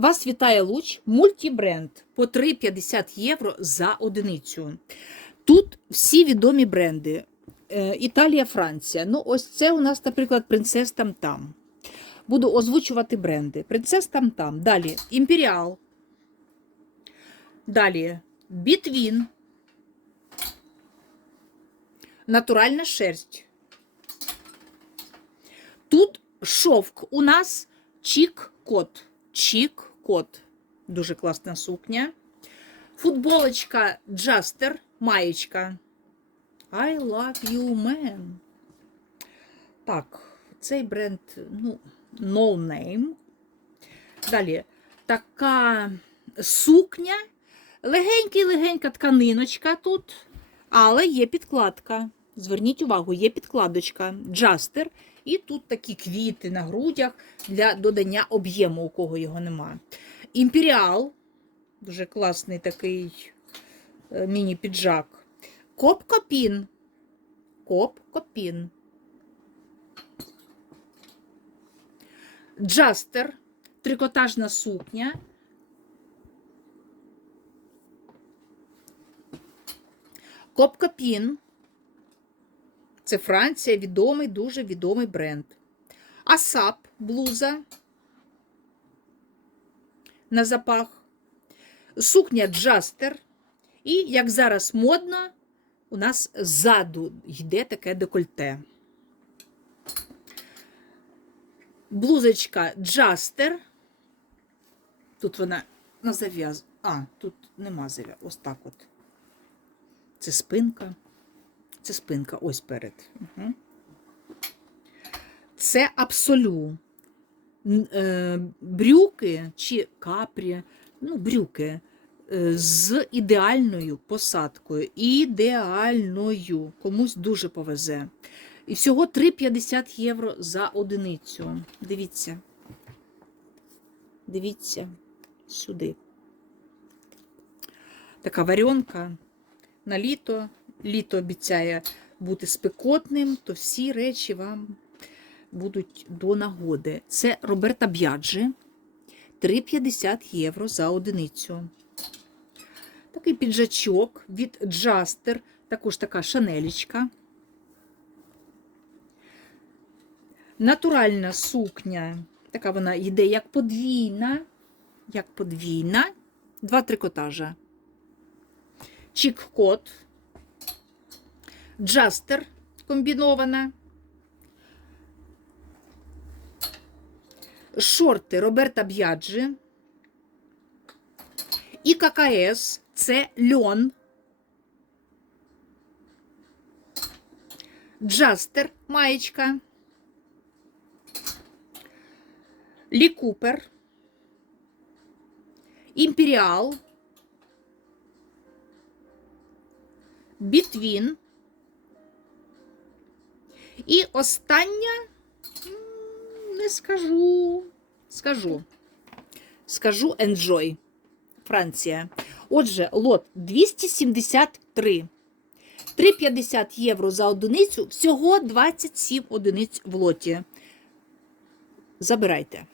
Вас вітає луч мультібренд по 3,50 євро за одиницю. Тут всі відомі бренди. Е, Італія, Франція. Ну, ось це у нас, наприклад, принцес Там-Там. Буду озвучувати бренди. Принцес Там-Там. Далі Імперіал. Далі Бітвін. Натуральна шерсть. Тут шовк у нас чік-кот. Чік-кот. Дуже класна сукня. Футболочка Джастер, маєчка. I love you, man. Так, цей бренд, ну, no name. Далі така сукня. Легенька-легенька тканиночка тут, але є підкладка. Зверніть увагу, є підкладочка, джастер, і тут такі квіти на грудях для додання об'єму, у кого його нема. Імперіал, дуже класний такий е, міні-піджак. Коп-копін. Коп-копін. Джастер, трикотажна сукня. Коп-копін. Це Франція, відомий, дуже відомий бренд. Асап блуза на запах. Сукня Джастер. І, як зараз модно, у нас ззаду йде таке декольте. Блузочка Джастер. Тут вона на зав'яз. А, тут нема зав'яз. Ось так от. Це спинка. Це спинка, ось перед. Угу. Це абсолю. Е, Брюки чи капрі, ну, брюки е, з ідеальною посадкою. Ідеальною. Комусь дуже повезе. І всього 3,50 євро за одиницю. Дивіться. Дивіться сюди. Така варіонка на літо. Літо обіцяє бути спекотним, то всі речі вам будуть до нагоди. Це Роберта Б'яджі. 3,50 євро за одиницю. Такий піджачок від Джастер, також така шанелічка. Натуральна сукня. Така вона йде як подвійна, як подвійна. Два трикотажа. Чік-кот. Джастер комбінована. Шорти Роберта Б'яджі. І ККС це льон. Джастер маєчка. Лі Купер. Імперіал. Бітвін. І остання, не скажу, скажу. Скажу Enjoy. Франція. Отже, лот 273. 3,50 євро за одиницю, всього 27 одиниць в лоті. Забирайте.